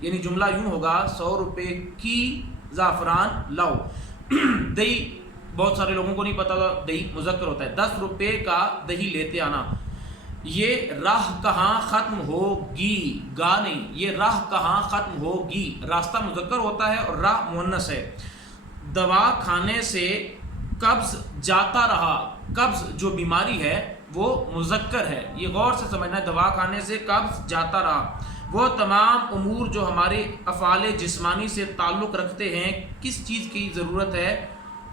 یعنی جملہ یوں ہوگا 100 روپے کی زعفران لاؤ. دہی بہت سارے لوگوں کو نہیں پتا تھا دہی مذکر ہوتا ہے. 10 روپے کا دہی لیتے آنا. یہ راہ کہاں ختم ہوگی، گا نہیں، یہ راہ کہاں ختم ہوگی. راستہ مذکر ہوتا ہے اور راہ مؤنث ہے. دوا کھانے سے قبض جاتا رہا. قبض جو بیماری ہے وہ مذکر ہے، یہ غور سے سمجھنا ہے. دوا کھانے سے قبض جاتا رہا. وہ تمام امور جو ہمارے افعال جسمانی سے تعلق رکھتے ہیں، کس چیز کی ضرورت ہے؟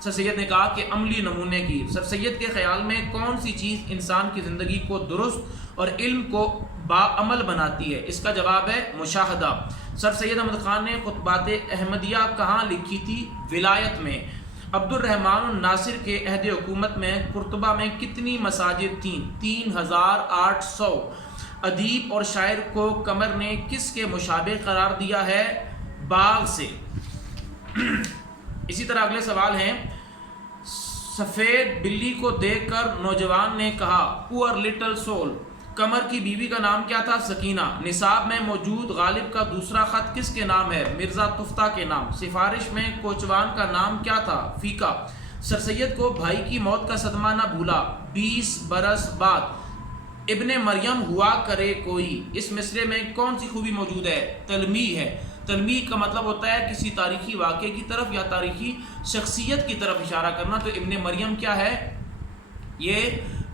سر سید نے کہا کہ عملی نمونے کی. سر سید کے خیال میں کون سی چیز انسان کی زندگی کو درست اور علم کو باعمل بناتی ہے؟ اس کا جواب ہے مشاہدہ. سر سید احمد خان نے خطبات احمدیہ کہاں لکھی تھی؟ ولایت میں. عبد الرحمن الناصر کے عہد حکومت میں قرطبہ میں کتنی مساجد تھیں؟ 3800. ادیب اور شاعر کو قمر نے کس کے مشابہ قرار دیا ہے؟ باغ سے. اسی طرح اگلے سوال ہیں، سفید بلی کو دیکھ کر نوجوان نے کہا پور لٹل سول. قمر کی بیوی کا نام کیا تھا؟ سکینہ. نصاب میں موجود غالب کا دوسرا خط کس کے نام ہے؟ مرزا تفتہ کے نام. سفارش میں کوچوان کا نام کیا تھا؟ فیکا. سر سید کو بھائی کی موت کا صدمہ نہ بھولا. 20 برس بعد ابن مریم ہوا کرے کوئی. اس مصرے میں کون سی خوبی موجود ہے؟ تلمیح ہے. تلمیح کا مطلب ہوتا ہے کسی تاریخی واقعے کی طرف یا تاریخی شخصیت کی طرف اشارہ کرنا. تو ابن مریم کیا ہے؟ یہ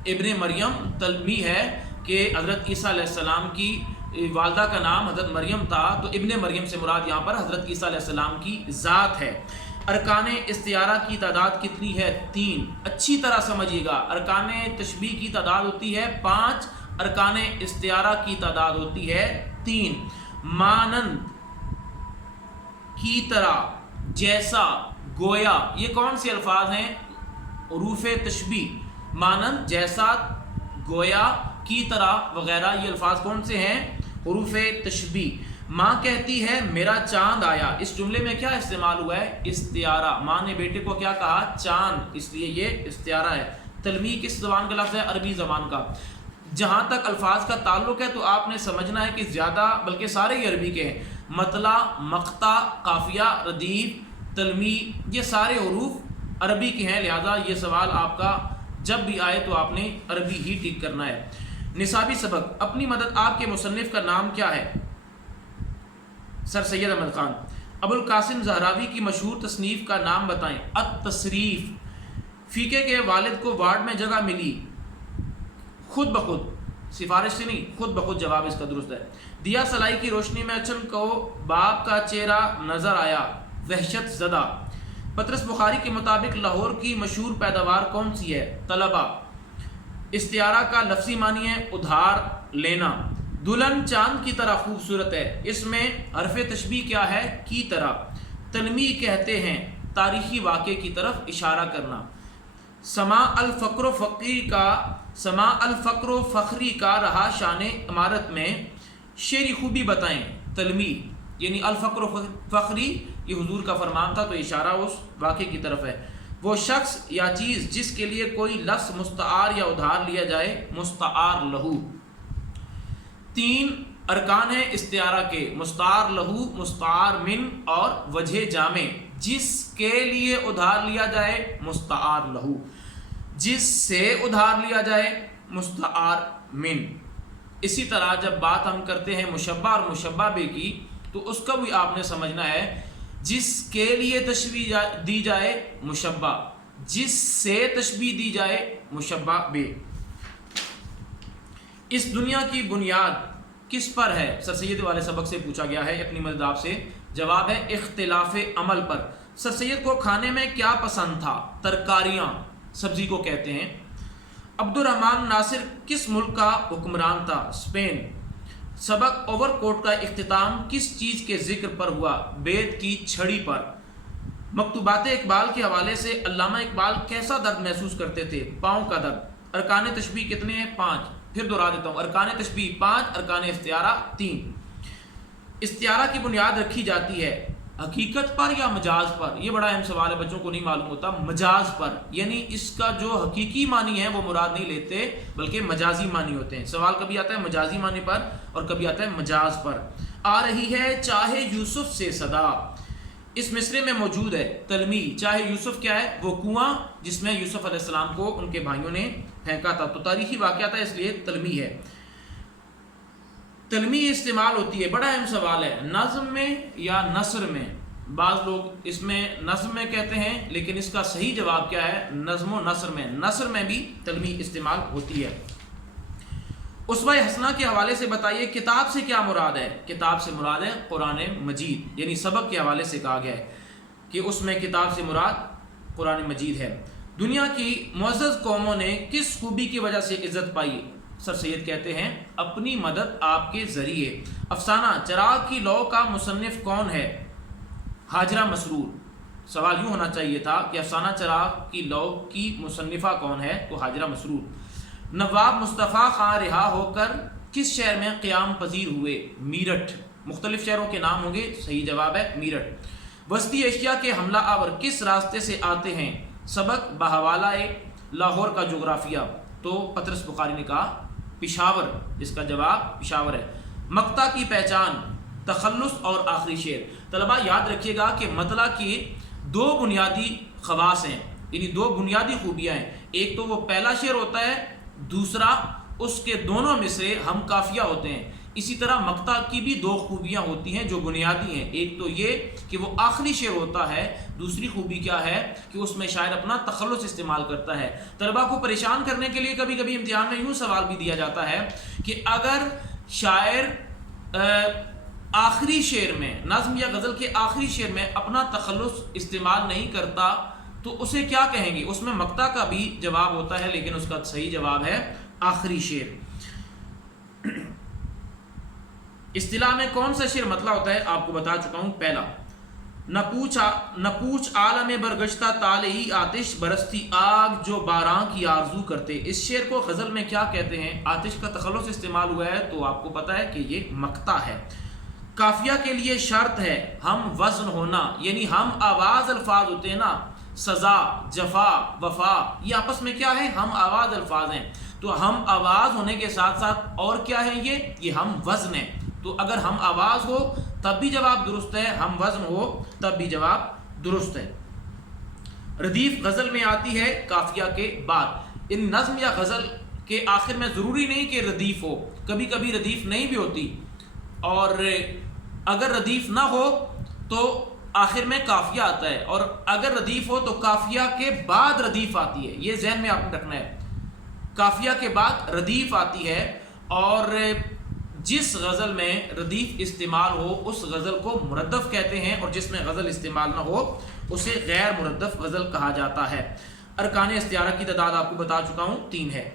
ابن مریم تلمیح ہے کہ حضرت عیسیٰ علیہ السلام کی والدہ کا نام حضرت مریم تھا، تو ابن مریم سے مراد یہاں پر حضرت عیسیٰ علیہ السلام کی ذات ہے. ارکان استعارہ کی تعداد کتنی ہے؟ 3. اچھی طرح سمجھیے گا. ارکان تشبیہ کی تعداد ہوتی ہے 5، ارکان استعارہ کی تعداد ہوتی ہے 3. مانند، کی طرح، جیسا، گویا، یہ کون سے الفاظ ہیں؟ حروف تشبیہ. مانند، جیسا، گویا، کی طرح وغیرہ یہ الفاظ کون سے ہیں؟ حروف تشبیہ. ماں کہتی ہے میرا چاند آیا. اس جملے میں کیا استعمال ہوا ہے؟ استعارہ. ماں نے بیٹے کو کیا کہا؟ چاند، اس لیے یہ استعارہ ہے. تلمیح کس زبان کا لفظ ہے؟ عربی زبان کا. جہاں تک الفاظ کا تعلق ہے تو آپ نے سمجھنا ہے کہ زیادہ بلکہ سارے ہی عربی کے ہیں. مطلع، مقطع، قافیہ، ردیف، تلمیح، یہ سارے حروف عربی کے ہیں. لہذا یہ سوال آپ کا جب بھی آئے تو آپ نے عربی ہی ٹھیک کرنا ہے. نصابی سبق. اپنی مدد آپ کے مصنف کا نام کیا ہے؟ سر سید احمد خان. ابو القاسم زہراوی کی مشہور تصنیف کا نام بتائیں. التصریف. فیقے کے والد کو وارڈ میں جگہ ملی. خود بخود، سفارش سے نہیں، خود بخود جواب اس کا درست ہے. دیا سلائی کی روشنی میں اچھل کو باپ کا چہرہ نظر آیا، وحشت زدہ. پطرس بخاری کے مطابق لاہور کی مشہور پیداوار کون سی ہے؟ طلبہ. استعارہ کا لفظی معنی ہے ادھار لینا. دلہن چاند کی طرح خوبصورت ہے. اس میں حرف تشبیہ کیا ہے؟ کی طرح. تلمیح کہتے ہیں تاریخی واقعے کی طرف اشارہ کرنا. سما الفقر و فخری کا رہا شان عمارت میں شعری خوبی بتائیں. تلمیح یعنی الفقر و فخری یہ حضور کا فرمان تھا، تو اشارہ اس واقعے کی طرف ہے. وہ شخص یا چیز جس کے لیے کوئی لفظ مستعار یا ادھار لیا جائے، مستعار لہو. 3 ارکان ہیں استعارہ کے: مستعار لہو، مستعار من اور وجہ جامع. جس کے لیے ادھار لیا جائے مستعار لہو، جس سے ادھار لیا جائے مستعار من. اسی طرح جب بات ہم کرتے ہیں مشبہ اور مشبہ بے کی تو اس کا بھی آپ نے سمجھنا ہے. جس کے لیے تشبیہ دی جائے مشبہ، جس سے تشبیہ دی جائے مشبہ بے. اس دنیا کی بنیاد کس پر ہے؟ سر سید والے سبق سے پوچھا گیا ہے اپنی مدد آپ سے. جواب ہے اختلاف عمل پر. سر سید کو کھانے میں کیا پسند تھا؟ ترکاریاں، سبزی کو کہتے ہیں. عبد الرحمن ناصر کس ملک کا حکمران تھا؟ اسپین. سبق اوور کوٹ کا اختتام کس چیز کے ذکر پر ہوا؟ بیت کی چھڑی پر. مکتوبات اقبال کے حوالے سے علامہ اقبال کیسا درد محسوس کرتے تھے؟ پاؤں کا درد. ارکان تشبیہ کتنے ہیں؟ 5. پھر دہرا دیتا ہوں. ارکان تشبیہ 5، ارکان استعارہ 3. استعارہ کی بنیاد رکھی جاتی ہے حقیقت پر یا مجاز پر؟ یہ بڑا اہم سوال ہے، بچوں کو نہیں معلوم ہوتا. مجاز پر، یعنی اس کا جو حقیقی معنی ہے وہ مراد نہیں لیتے بلکہ مجازی معنی ہوتے ہیں. سوال کبھی آتا ہے مجازی معنی پر اور کبھی آتا ہے مجاز پر. آ رہی ہے چاہے یوسف سے صدا، اس مصرے میں موجود ہے تلمی، چاہے یوسف کیا ہے؟ وہ کنواں جس میں یوسف علیہ السلام کو ان کے بھائیوں نے پھینکا تھا، تو تاریخی واقعہ تھا اس لیے تلمی ہے۔ تلمی استعمال ہوتی ہے، بڑا اہم سوال ہے، نظم میں یا نثر میں؟ بعض لوگ اس میں نظم میں کہتے ہیں، لیکن اس کا صحیح جواب کیا ہے؟ نظم و نثر میں، نثر میں بھی تلمی استعمال ہوتی ہے۔ اسوہ حسنہ کے حوالے سے بتائیے کتاب سے کیا مراد ہے؟ کتاب سے مراد ہے قرآن مجید، یعنی سبق کے حوالے سے کہا گیا ہے کہ اس میں کتاب سے مراد قرآن مجید ہے۔ دنیا کی معزز قوموں نے کس خوبی کی وجہ سے عزت پائی؟ سر سید کہتے ہیں اپنی مدد آپ کے ذریعے۔ افسانہ چراغ کی لو کا مصنف کون ہے؟ حاجرہ مسرور۔ سوال یوں ہونا چاہیے تھا کہ افسانہ چراغ کی لو کی مصنفہ کون ہے؟ تو حاجرہ مسرور۔ نواب مصطفیٰ خان رہا ہو کر کس شہر میں قیام پذیر ہوئے؟ میرٹھ۔ مختلف شہروں کے نام ہوں گے، صحیح جواب ہے میرٹھ۔ وسطی ایشیا کے حملہ آور کس راستے سے آتے ہیں؟ سبق بحوالہ لاہور کا جغرافیہ، تو پطرس بخاری نے کہا پشاور، اس کا جواب پشاور ہے۔ مقطع کی پہچان، تخلص اور آخری شعر۔ طلبہ یاد رکھیے گا کہ مطلع کی دو بنیادی خواص ہیں، یعنی دو بنیادی خوبیاں ہیں، ایک تو وہ پہلا شعر ہوتا ہے، دوسرا اس کے دونوں میں سے ہم قافیہ ہوتے ہیں۔ اسی طرح مقطع کی بھی دو خوبیاں ہوتی ہیں جو بنیادی ہیں، ایک تو یہ کہ وہ آخری شعر ہوتا ہے، دوسری خوبی کیا ہے کہ اس میں شاعر اپنا تخلص استعمال کرتا ہے۔ طلبہ کو پریشان کرنے کے لیے کبھی کبھی امتحان میں یوں سوال بھی دیا جاتا ہے کہ اگر شاعر آخری شعر میں، نظم یا غزل کے آخری شعر میں اپنا تخلص استعمال نہیں کرتا تو اسے کیا کہیں گے؟ اس میں مقطع کا بھی جواب ہوتا ہے، لیکن اس کا صحیح جواب ہے آخری شعر۔ اصطلاح میں کون سا شعر مطلع ہوتا ہے؟ آپ کو بتا چکا ہوں، پہلا نہ پوچھ عالم برگشتہ طالعی آتش برستی آگ جو باراں کی آرزو کرتے۔ اس شعر کو غزل میں کیا کہتے ہیں؟ آتش کا تخلص استعمال ہوا ہے، تو آپ کو پتا ہے کہ یہ مقطع ہے۔ قافیہ کے لیے شرط ہے ہم وزن ہونا، یعنی ہم آواز الفاظ ہوتے ہیں نا، سزا، جفا، وفا، یہ آپس میں کیا ہے؟ ہم آواز الفاظ ہیں، تو ہم آواز ہونے کے ساتھ ساتھ اور کیا ہے؟ یہ ہم وزن ہے، تو اگر ہم آواز ہو تب بھی جواب درست ہے، ہم وزن ہو تب بھی جواب درست ہے۔ ردیف غزل میں آتی ہے قافیہ کے بعد۔ ان نظم یا غزل کے آخر میں ضروری نہیں کہ ردیف ہو، کبھی کبھی ردیف نہیں بھی ہوتی، اور اگر ردیف نہ ہو تو آخر میں قافیہ آتا ہے، اور اگر ردیف ہو تو قافیہ کے بعد ردیف آتی ہے، یہ ذہن میں آپ نے رکھنا ہے، قافیہ کے بعد ردیف آتی ہے، اور جس غزل میں ردیف استعمال ہو اس غزل کو مردف کہتے ہیں، اور جس میں غزل استعمال نہ ہو اسے غیر مردف غزل کہا جاتا ہے۔ ارکان استعارہ کی تعداد آپ کو بتا چکا ہوں، 3 ہے۔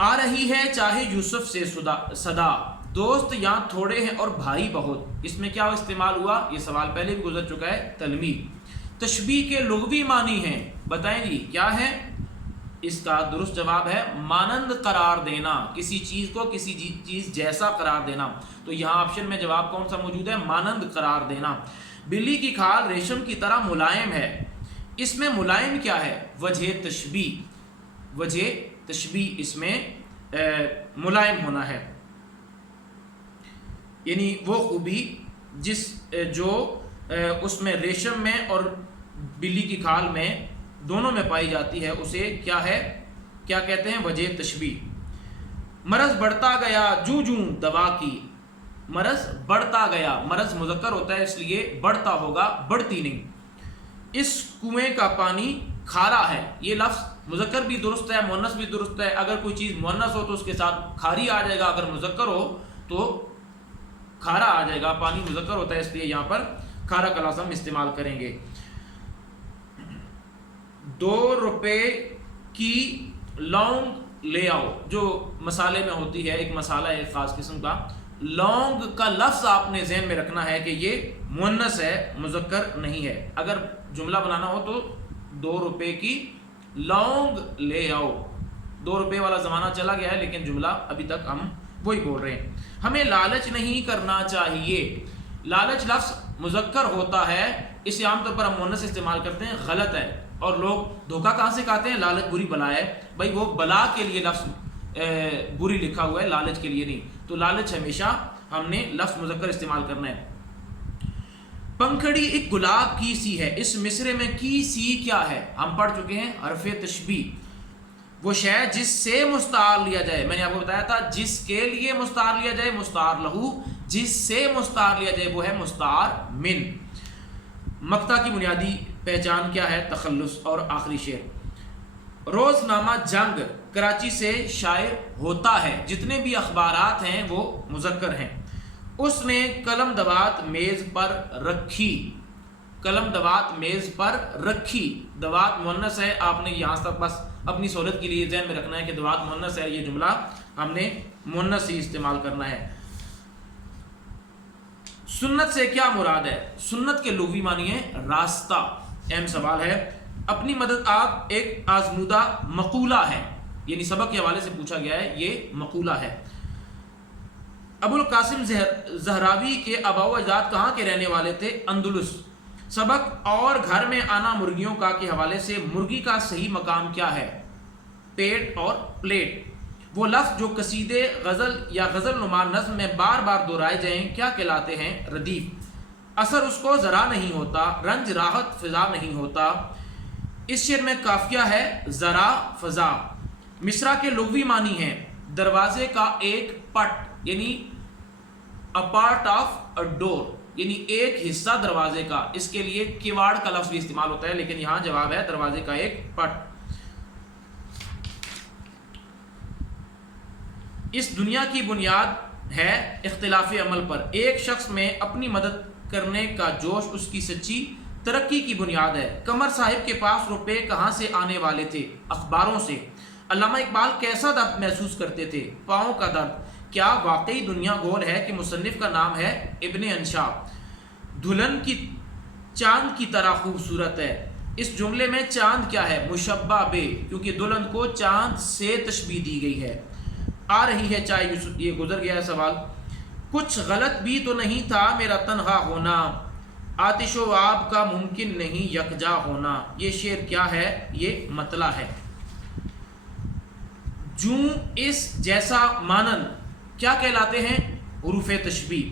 آ رہی ہے چاہے یوسف سے صدا، دوست یہاں تھوڑے ہیں اور بھائی بہت، اس میں کیا استعمال ہوا؟ یہ سوال پہلے بھی گزر چکا ہے، تلمی۔ تشبیہ کے لغوی معنی ہیں، بتائیں جی کیا ہے؟ اس کا درست جواب ہے مانند قرار دینا، کسی چیز کو کسی چیز جیسا قرار دینا، تو یہاں آپشن میں جواب کون سا موجود ہے؟ مانند قرار دینا۔ بلی کی کھال ریشم کی طرح ملائم ہے، اس میں ملائم کیا ہے؟ وجہ تشبیہ، وجہ تشبیہ اس میں ملائم ہونا ہے، یعنی وہ خوبی جو اس میں ریشم میں اور بلی کی کھال میں دونوں میں پائی جاتی ہے، اسے کیا ہے؟ کیا کہتے ہیں؟ وجہ تشبیہ۔ مرض بڑھتا گیا جوں جوں دوا کی، مرض بڑھتا گیا، مرض مذکر ہوتا ہے اس لیے بڑھتا ہوگا، بڑھتی نہیں۔ اس کنویں کا پانی کھارا ہے، یہ لفظ مذکر بھی درست ہے، مؤنث بھی درست ہے، اگر کوئی چیز مؤنث ہو تو اس کے ساتھ کھاری آ جائے گا، اگر مذکر ہو تو کھارا آ جائے گا، پانی مذکر ہوتا ہے اس لیے یہاں پر کھارا کا لفظ ہم استعمال کریں گے۔ 2 روپے کی لونگ لے آؤ، جو مسالے میں ہوتی ہے، ایک مسالہ ہے ایک خاص قسم کا، لونگ کا لفظ آپ نے ذہن میں رکھنا ہے کہ یہ مؤنث ہے، مذکر نہیں ہے۔ اگر جملہ بنانا ہو تو 2 روپے کی لونگ لے آؤ، 2 روپے والا زمانہ چلا گیا ہے لیکن جملہ ابھی تک ہم وہی بول رہے ہیں۔ ہمیں لالچ نہیں کرنا چاہیے، لالچ لفظ مذکر ہوتا ہے، اسے عام طور پر ہم مؤنث استعمال کرتے ہیں، غلط ہے، اور لوگ دھوکہ کہاں سے کہتے ہیں؟ لالچ بری بلا ہے، بھائی وہ بلا کے لیے لفظ بری لکھا ہوا ہے، لالچ کے لیے نہیں، تو لالچ ہمیشہ ہم نے لفظ مذکر استعمال کرنا ہے۔ پنکھڑی ایک گلاب کی سی ہے، اس مصرے میں کی سی کیا ہے؟ ہم پڑھ چکے ہیں حرف تشبیہ، وہ شے جس سے مستعار لیا جائے، میں نے آپ کو بتایا تھا جس کے لیے مستعار لیا جائے مستعار لہو، جس سے مستعار لیا جائے وہ ہے مستعار من۔ مقطع کی بنیادی پہچان کیا ہے؟ تخلص۔ اور آخری شعر، روزنامہ جنگ کراچی سے شائع ہوتا ہے، جتنے بھی اخبارات ہیں وہ مذکر ہیں۔ اس نے قلم دوات میز پر رکھی، قلم دوات میز پر رکھی، دوات مؤنث ہے، آپ نے یہاں تک بس اپنی سہولت کے لیے ذہن میں رکھنا ہے کہ دوات مؤنث ہے، یہ جملہ ہم نے مؤنث ہی استعمال کرنا ہے۔ سنت سے کیا مراد ہے؟ سنت کے لغوی معنی ہے راستہ۔ اہم سوال ہے، اپنی مدد آپ ایک آزمودہ مقولہ ہے، یعنی سبق کے حوالے سے پوچھا گیا ہے، یہ مقولہ ہے۔ ابو القاسم زہراوی کے آباء و اجداد کہاں کے رہنے والے تھے؟ اندلس۔ سبق اور گھر میں آنا مرغیوں کا کے حوالے سے مرغی کا صحیح مقام کیا ہے؟ پیٹ اور پلیٹ۔ وہ لفظ جو قصیدے، غزل یا غزل نما نظم میں بار بار دہرائے جائیں کیا کہلاتے ہیں؟ ردیف۔ اثر اس کو ذرا نہیں ہوتا، رنج راحت فضا نہیں ہوتا۔ اس شعر میں قافیہ ہے ذرا فضا۔ مصرع کے لغوی معنی ہیں دروازے کا ایک پٹ، یعنی a part of a door، یعنی ایک حصہ دروازے کا۔ اس کے لیے کیواڑ کا لفظ بھی استعمال ہوتا ہے، لیکن یہاں جواب ہے دروازے کا ایک پٹ۔ اس دنیا کی بنیاد ہے اختلاف عمل پر، ایک شخص میں اپنی مدد کرنے کا جوش اس کی سچی ترقی کی بنیاد ہے۔ قمر صاحب کے پاس روپے کہاں سے آنے والے تھے؟ اخباروں سے۔ علامہ اقبال کیسا درد محسوس کرتے تھے؟ پاؤں کا درد۔ کیا واقعی دنیا گول ہے کہ مصنف کا نام ہے ابن انشا؟ دلہن کی چاند کی طرح خوبصورت ہے، اس جملے میں چاند کیا ہے؟ مشبہ بے، کیونکہ دلہن کو چاند سے تشبیہ دی گئی ہے۔ آ رہی ہے چائے یوسف، یہ گزر گیا ہے سوال۔ کچھ غلط بھی تو نہیں تھا میرا تنہا ہونا، آتش و آب کا ممکن نہیں یکجا ہونا۔ یہ شعر کیا ہے؟ یہ مطلع ہے۔ جوں اس جیسا مانند کیا کہلاتے ہیں؟ حروف تشبیہ۔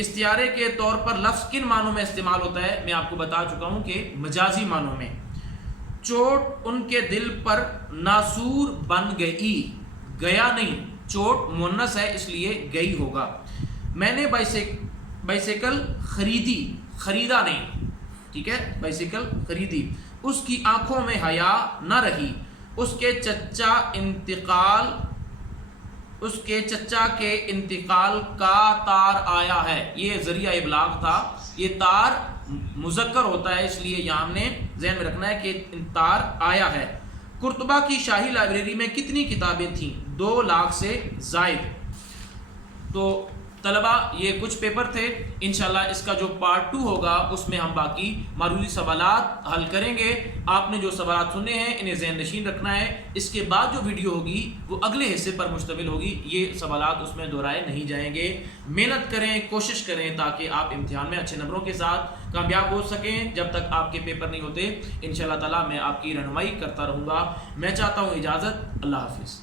استعارے کے طور پر لفظ کن معنوں میں استعمال ہوتا ہے؟ میں آپ کو بتا چکا ہوں کہ مجازی معنوں میں۔ چوٹ ان کے دل پر ناسور بن گئی، گیا نہیں، چوٹ مؤنث ہے اس لیے گئی ہوگا۔ میں نے بائسیکل خریدی، خریدا نہیں، ٹھیک ہے، بائسیکل خریدی۔ اس کی آنکھوں میں حیا نہ رہی، اس کے چچا کے انتقال کا تار آیا ہے۔ یہ ذریعہ ابلاغ تھا، یہ تار مذکر ہوتا ہے، اس لیے یہاں ہم نے ذہن میں رکھنا ہے کہ تار آیا ہے۔ قرطبہ کی شاہی لائبریری میں کتنی کتابیں تھیں؟ 2 لاکھ سے زائد۔ تو طلبہ یہ کچھ پیپر تھے، انشاءاللہ اس کا جو پارٹ 2 ہوگا اس میں ہم باقی معروضی سوالات حل کریں گے۔ آپ نے جو سوالات سنے ہیں انہیں ذہن نشین رکھنا ہے، اس کے بعد جو ویڈیو ہوگی وہ اگلے حصے پر مشتمل ہوگی، یہ سوالات اس میں دہرائے نہیں جائیں گے۔ محنت کریں، کوشش کریں تاکہ آپ امتحان میں اچھے نمبروں کے ساتھ کامیاب ہو سکیں۔ جب تک آپ کے پیپر نہیں ہوتے انشاءاللہ تعالی میں آپ کی رہنمائی کرتا رہوں گا۔ میں چاہتا ہوں اجازت، اللہ حافظ۔